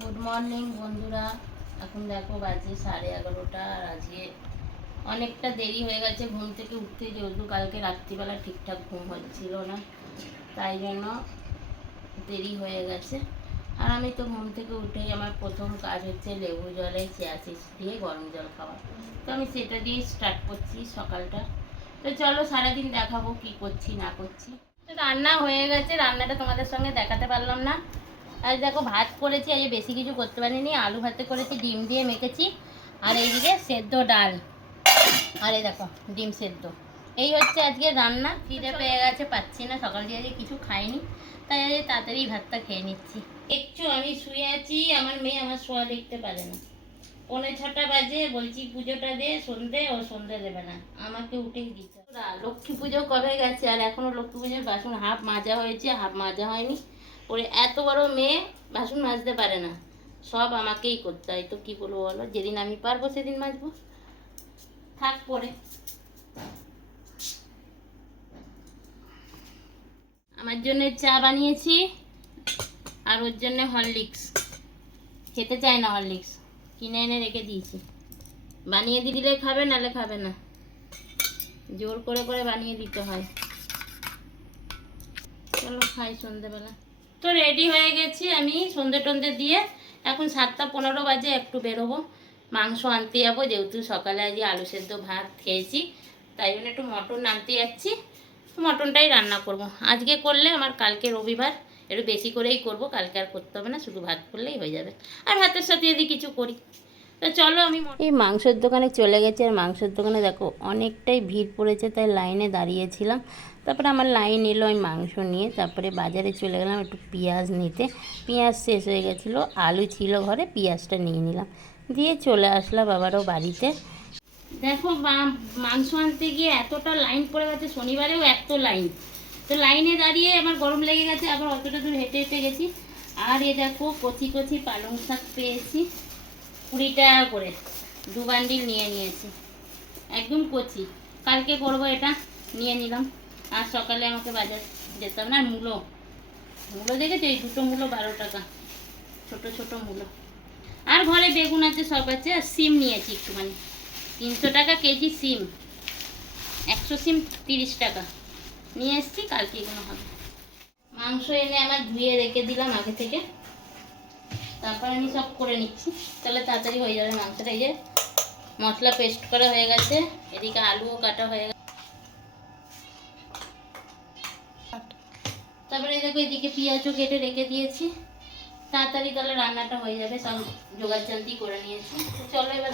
Good morning বন্ধুরা। এখন দেখো বাজে 11:30 আর আজকে অনেকটা দেরি হয়ে গেছে ঘুম থেকে উঠতে, যেহেতু কালকে রাত্রিবেলা ঠিকঠাক ঘুম হচ্ছিল না, তাই জন্য দেরি হয়ে গেছে। আর আমি তো ঘুম থেকে উঠেই আমার প্রথম কাজ হচ্ছে লেবু জলে চিয়া সিডস দিয়ে গরম জল খাওয়া। তো আমি সেটা দিয়েই স্টার্ট করছি সকালটা। তো চলো সারাদিন দেখাবো কি করছি না করছি। তো রান্না হয়ে গেছে, রান্নাটা তোমাদের সঙ্গে দেখাতে পারলাম না। আজ দেখো ভাত করেছি, আজ বেশি কিছু করতে পারিনি। আলু ভাতে করেছি, ডিম দিয়ে মেখেছি, আর এইদিকে সেদ্ধ ডাল, আর এই দেখো ডিম সেদ্ধ। এই হচ্ছে আজকে রান্না। খিদে পেয়ে গেছে, পাচ্ছি না, সকাল দিয়ে আজকে কিছু খাইনি, তাই আজ তাড়াতাড়ি ভাতটা খেয়ে নিচ্ছি। একটু আমি শুয়ে আছি, আমার মেয়ে আমার শোয়া দেখতে পারে না। 5:45 বাজে, বলছি পুজোটা দে সন্ধে, ও সন্ধে দেবে না, আমাকে উঠেই দিচ্ছে। লক্ষ্মী পুজো কবে গেছে আর এখনো লক্ষ্মী পুজোর বাসন হাফ মাজা হয়েছে, হাফ মাজা হয়নি। ওরে এত বড় মেয়ে বাসন মাজতে পারে না, সব আমাকেই করতে হয়। তো কি বলবো বলো, যেদিন আমি পারবো সেদিন মাজবো, থাক পরে। আমার জন্য চা বানিয়েছি, আর ওর জন্য হরলিক্স। খেতে চায় না হরলিক্স, কিনে এনে রেখে দিয়েছি। বানিয়ে দিলে খাবে, নালে খাবে না, জোর করে করে বানিয়ে দিতে হয়। চলো খাই সন্ধেবেলা। তো রেডি হয়ে গেছি আমি সন্ধে টন্ধে দিয়ে। এখন 7:15 বাজে, একটু বেরোবো, মাংস আনতে যাবো, যেহেতু সকালে আজকে আলু সেদ্ধ ভাত খেয়েছি, তাই জন্য একটু মটন আনতে যাচ্ছি। মটনটাই রান্না করব আজকে, করলে আমার কালকে রবিবার একটু বেশি করেই করব, কালকে আর করতে হবে না, শুধু ভাত করলেই হয়ে যাবে। আর ভাতের সাথে যদি কিছু করি। তো চলো আমি এই মাংসের দোকানে চলে গেছি, আর মাংসের দোকানে দেখো অনেকটাই ভিড় পড়েছে, তাই লাইনে দাঁড়িয়েছিলাম। তারপরে আমার লাইন এলো, আমি মাংস নিয়ে তারপরে বাজারে চলে গেলাম একটু পেঁয়াজ নিতে। পেঁয়াজ শেষ হয়ে গেছিলো, আলু ছিল ঘরে, পেঁয়াজটা নিয়ে নিলাম, দিয়ে চলে আসলাম আবারও বাড়িতে। দেখো মাংস আনতে গিয়ে এতটা লাইন পড়ে গেছে, শনিবারেও এত লাইন। তো লাইনে দাঁড়িয়ে আমার গরম লেগে গেছে, আবার অতটা দূর হেঁটে হেঁটে গেছি। আর এ দেখো কচি কচি পালং শাক পেয়েছি, 20 টাকা করে 2 বান্ডিল নিয়ে নিয়েছি, একদম কচি। কালকে করবো এটা, নিয়ে নিলাম। আর সকালে আমাকে বাজার যেতে হবে না। আর মূলো, মূলো দেখেছো, এই দুটো মূলো 12 টাকা, ছোট ছোট মূলো। আর ঘরে বেগুন আছে, সব আছে। আর সিম নিয়েছি একটুখানি, 300 টাকা কেজি সিম, 100 সিম 30 টাকা নিয়ে এসেছি, কালকে এগুলো হবে। মাংস এনে আমার ধুয়ে রেখে দিলাম আগে থেকে, তারপর আমি সব করে নিচ্ছি, তাহলে তাড়াতাড়ি হয়ে যাবে মাংসটা। এই যে মশলা পেস্ট করা হয়ে গেছে, এদিকে আলুও কাটা হয়ে গেছে। তারপরে দেখো এদিকে পেঁয়াজও কেটে রেখে দিয়েছি, তাড়াতাড়ি তাহলে রান্নাটা হয়ে যাবে। সব জোগাড় জান্তি করে নিয়েছি। চলো এবার